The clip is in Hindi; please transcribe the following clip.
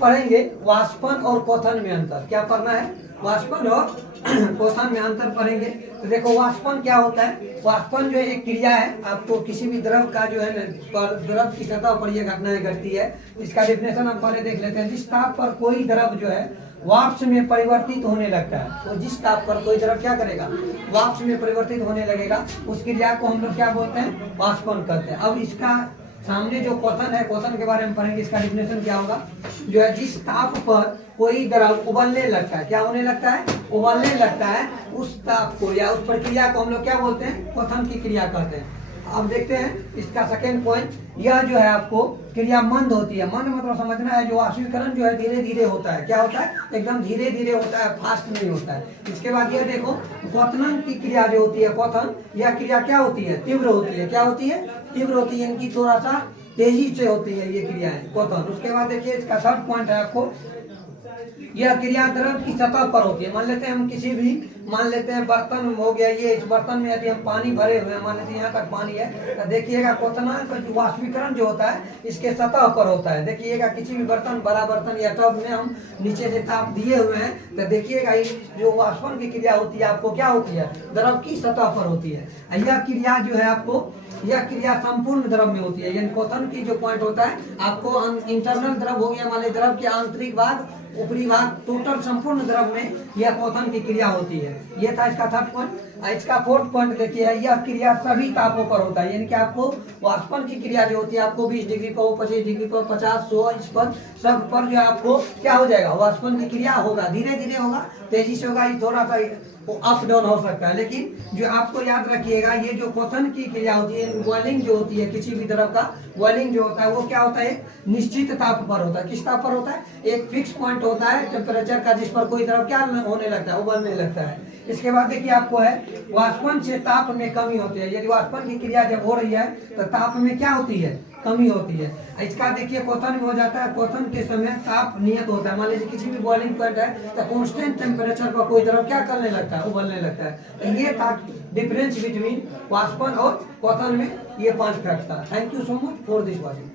पढ़ेंगे वाष्पन और क्वथन में अंतर। क्या पढ़ना है? वाष्पन और क्वथन में अंतर पढ़ेंगे। तो देखो वाष्पन क्या होता है। वाष्पन जो है एक क्रिया है, आपको किसी भी द्रव का जो है द्रव की सतह पर यह घटनाएं घटती है। इसका डिफिनेशन हम पहले देख लेते हैं। जिस ताप पर कोई द्रव जो है वाष्प में परिवर्तित होने लगता है, तो जिस ताप पर कोई द्रव क्या करेगा, वाष्प में परिवर्तित होने लगेगा, उस क्रिया को हम लोग क्या बोलते हैं, वाष्पन करते हैं। अब इसका सामने जो क्वथन है, क्वथन के बारे में पढ़ेंगे। इसका डिफिनेशन क्या होगा, जो है जिस ताप पर कोई द्रव उबलने लगता है, क्या होने लगता है, उबलने लगता है, उस ताप को या उस प्रक्रिया को हम लोग क्या बोलते हैं, क्वथन की क्रिया कहते हैं। अब देखते हैं इसका सेकेंड पॉइंट। यह जो है आपको क्रिया मंद होती है। मंद मतलब समझना है, जो वाष्पीकरण जो है धीरे धीरे होता है। क्या होता है, एकदम धीरे धीरे होता है, फास्ट नहीं होता है। इसके बाद ये देखो क्वथन की क्रिया जो होती है, क्वथन, यह क्रिया क्या होती है, तीव्र होती है। क्या होती है, तीव्र होती है। इनकी थोड़ा सा तेजी से होती है ये क्रियाएं, क्वथन। उसके बाद देखिए इसका थर्ड पॉइंट है आपको, यह क्रिया द्रव की सतह पर होती है। मान लेते हैं हम किसी भी, मान लेते हैं बर्तन हो गया, ये इस बर्तन में यदि हम पानी भरे हुए हैं, मान लेते हैं यहाँ तक पानी है, तो देखिएगा क्वथनांक जो वाष्पीकरण जो होता है इसके सतह पर होता है। देखिएगा किसी भी बर्तन, बड़ा बर्तन या टब में हम नीचे से ताप दिए हुए हैं, तो देखिएगा जो वाष्पन की क्रिया होती है आपको क्या होती है, द्रव की सतह पर होती है। यह क्रिया जो है आपको, यह क्रिया संपूर्ण द्रव में होती है। यानी क्वथन की जो पॉइंट होता है आपको, इंटरनल द्रव हो गया, मान लीजिए द्रव के आंतरिक भाग, ऊपरी भाग, टोटल संपूर्ण द्रव में यह क्वथन की क्रिया होती है। यह था इसका थर्ड पॉइंट। इसका फोर्थ पॉइंट देखिए, यह क्रिया सभी तापों पर होता है। यानी कि आपको वाष्पन की क्रिया जो होती है, आपको 20 डिग्री पर, 25 डिग्री पर, 50, 100, इस पर सब पर जो आपको क्या हो जाएगा, वाष्पन की क्रिया होगा। धीरे धीरे होगा, तेजी से होगा, थोड़ा सा अप डाउन हो सकता है। लेकिन जो आपको याद रखिएगा, ये जो क्वथन की क्रिया होती है, बॉइलिंग जो होती है किसी भी द्रव का, बॉइलिंग जो होता है वो क्या होता है, एक निश्चित ताप पर होता है। किस ताप पर होता है, एक फिक्स पॉइंट होता है टेम्परेचर का, जिस पर कोई द्रव क्या होने लगता है, उबलने लगता है। इसके बाद देखिए आपको है, वाष्पन से ताप में कमी होती है। यदि वाष्पन की क्रिया जब हो रही है तो ताप में क्या होती है, कमी होती है। इसका देखिए क्वथन में हो जाता है, क्वथन के समय ताप नियत होता है। मान लीजिए किसी भी बॉइलिंग पॉइंट है तो कांस्टेंट टेम्परेचर पर कोई द्रव क्या करने लगता है, उबलने लगता है। तो ये था डिफरेंस बिटवीन वाष्पन और क्वथन में, ये 5 फैक्ट था। Thank you so much for this watching.